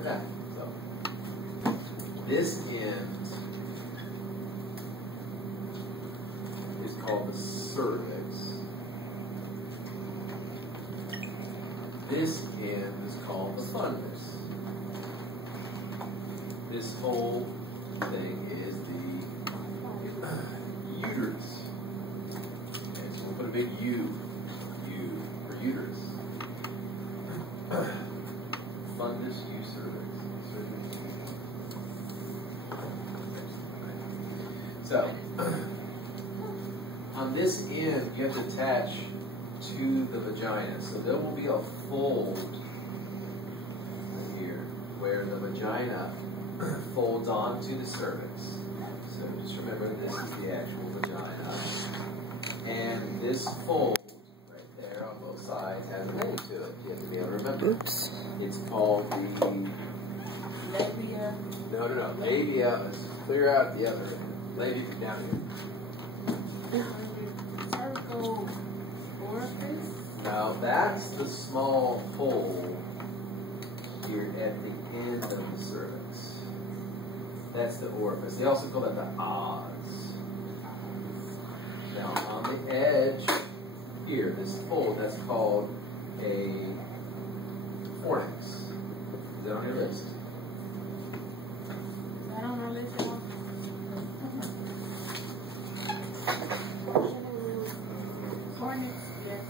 like that. So this end is called the cervix. This end is called the fundus. This whole thing is the uterus. And so we'll put a big U for uterus. Fundus U cervix. So, on this end, you have to attach to the vagina. So there will be a fold here where the vagina folds onto the cervix. So just remember, this is the actual vagina. And this fold right there on both sides has a name to it. You have to be able to remember. Oops. It's called the labia. No. Labia. Let's clear out the other end. Labia from down here. Cervical orifice. Now that's the small hole here at the end of the cervix. That's the orifice. They also call that the Oz. Now on the edge here, this fold, that's called a fornix. Is that on your list? Is that on our list, y'all? Fornix, yes.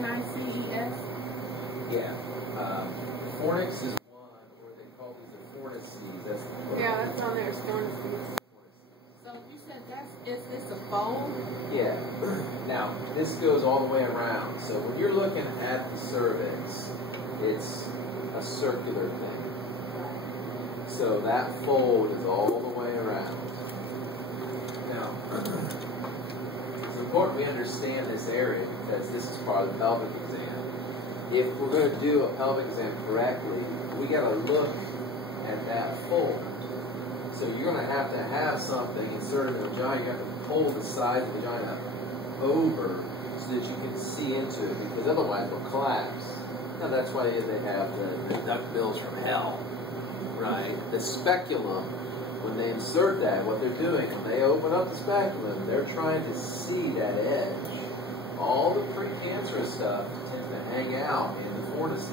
Fornices. Yeah. Fornix is one, or they call these the fornices. That's Yeah, that's on there. It's fornices. So you said it's a fold? Yeah. Now, this goes all the way around. So when you're looking at the cervix, it's a circular thing. So that fold is all the way around. Now, it's important we understand this area because this is part of the pelvic exam. If we're going to do a pelvic exam correctly, we got to look at that fold. So you're going to have something inserted in the vagina. You have to pull the side of the vagina over so that you can see into it, because otherwise it'll collapse. Now that's why they have the duckbills from hell, right? The speculum, when they insert that, what they're doing, when they open up the speculum, they're trying to see that edge. All the precancerous stuff tends to hang out in the fornices,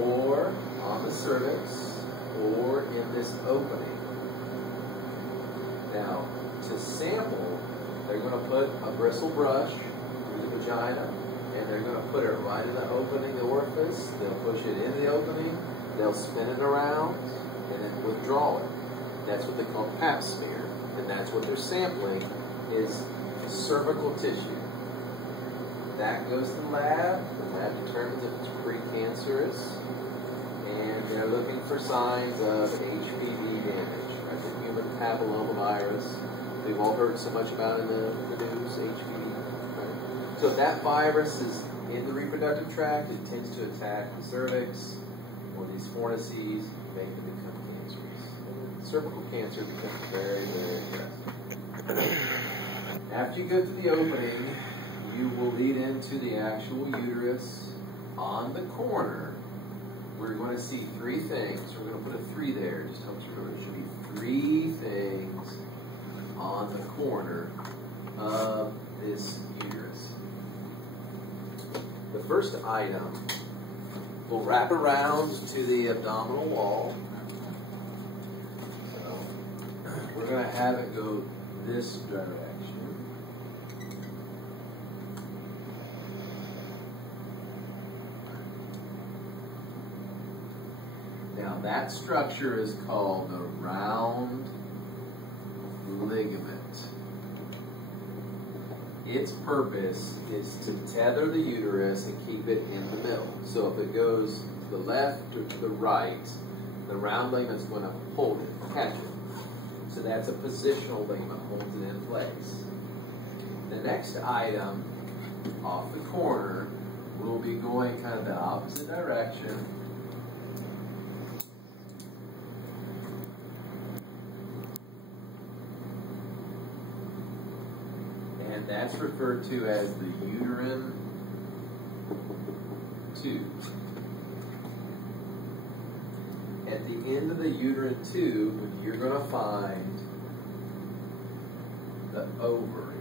or on the cervix, or in this opening. Now, to sample, they're going to put a bristle brush through the vagina, and they're going to put it right in the opening, the orifice. They'll push it in the opening, they'll spin it around, and then withdraw it. That's what they call pap smear, and that's what they're sampling is cervical tissue. That goes to the lab determines if it's precancerous, and they're looking for signs of HPV damage, right? The human papillomavirus. We've all heard so much about in the news, HPV. Right? So if that virus is in the reproductive tract, it tends to attack the cervix or these fornices, make them become cancerous. And cervical cancer becomes very, very aggressive. After you go to the opening, you will lead into the actual uterus. On the corner, we're going to see three things. We're going to put a 3 there. Just helps you remember. There should be 3 things on the corner of this uterus. The first item will wrap around to the abdominal wall. So we're going to have it go this direction. Now that structure is called the round ligament. Its purpose is to tether the uterus and keep it in the middle. So if it goes to the left or to the right, the round ligament is going to hold it, catch it. So that's a positional ligament, holds it in place. The next item off the corner will be going kind of the opposite direction. And that's referred to as the uterine tube. At the end of the uterine tube, you're going to find the ovary.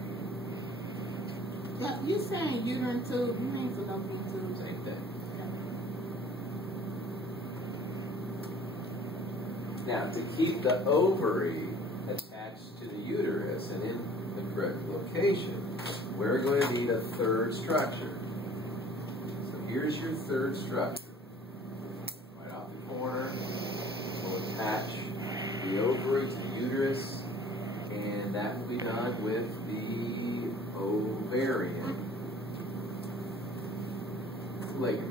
Now, you saying uterine tube, you mean fallopian tube? Same thing. Now, to keep the ovary attached to the uterus and in the correct location, we're going to need a third structure. So here's your third structure. Right off the corner, we'll attach the ovary to the uterus, and that will be done with the ovarian ligament.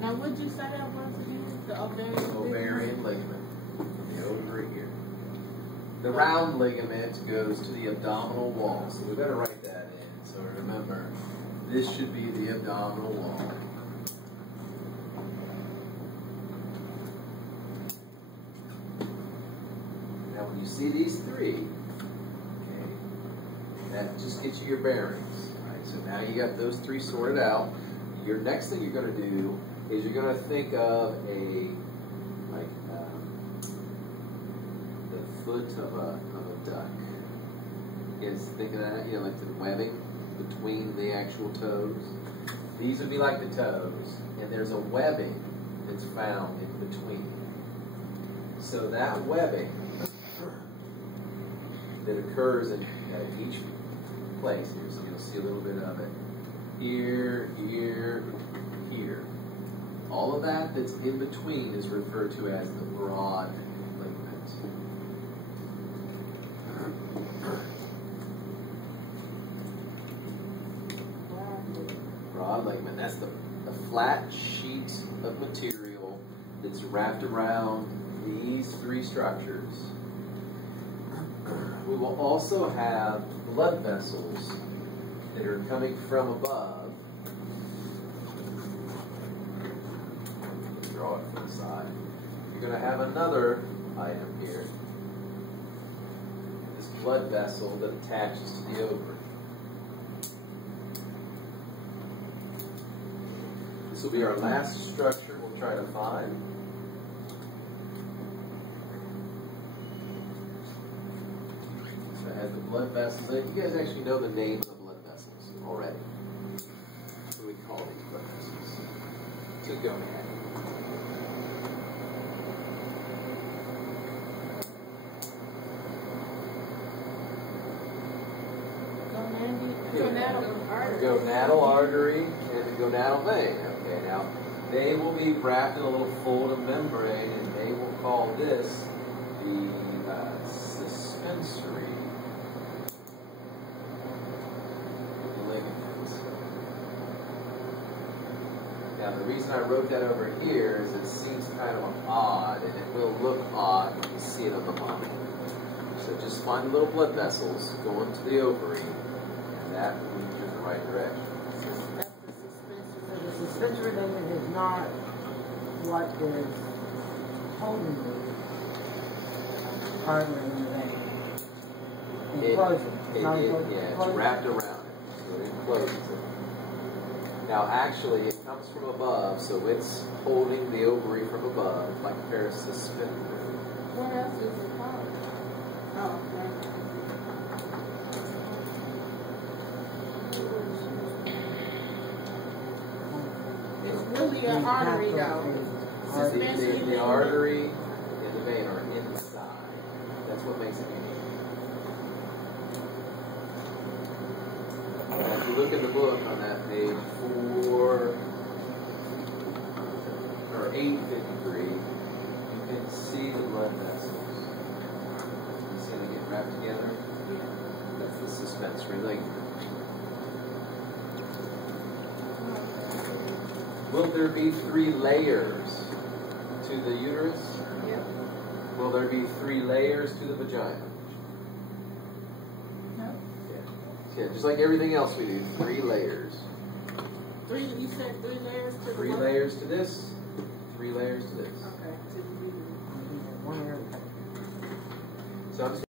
Now, would you say that was again? The Ovarian ligament. The ovary here. The round ligament goes to the abdominal wall. So we've got to write that in. So remember, this should be the abdominal wall. Now when you see these three, okay, that just gets you your bearings. Right? So now you got those three sorted out. Your next thing you're going to do is you're going to think of the foot of a duck. Is thinking of that, like the webbing between the actual toes. These would be like the toes, and there's a webbing that's found in between. So that webbing that occurs in each place here, so you'll see a little bit of it. Here, here, here. All of that that's in between is referred to as the broad ligament. Broad ligament. That's the flat sheet of material that's wrapped around these three structures. We will also have blood vessels that are coming from above. Draw it from the side. You're going to have another item here. This blood vessel that attaches to the ovary. This will be our last structure we'll try to find. So it has the blood vessels. You guys actually know the names of blood vessels already. What do we call these blood vessels? It's a gonad. Gonadal artery and the gonadal vein. Okay, now they will be wrapped in a little fold of membrane, and they will call this the suspensory ligament. Now the reason I wrote that over here is it seems kind of odd, and it will look odd when you see it on the mummy. So just find the little blood vessels going to the ovary, and that will lead you in the right direction. That's the suspensory. The suspensory ligament is not what is holding the artery in the vein. Enclosure. It's wrapped around it, so it encloses it. Now actually it comes from above, so it's holding the ovary from above, like a pair of suspenders. What else is it called? Oh, okay. It's really an artery, though. Suspensory The artery and the vein are inside. That's what makes it unique. If you look at the book on that page 853, you can see the blood vessels. You see them get wrapped together? Yeah. That's the suspensory ligament. Will there be 3 layers to the uterus? Yep. Will there be 3 layers to the vagina? No. Yeah, just like everything else we do, 3 layers. You said 3 layers to the 3 what? layers to this, 3 layers to this. Okay. To the uterus. One area. So I'm just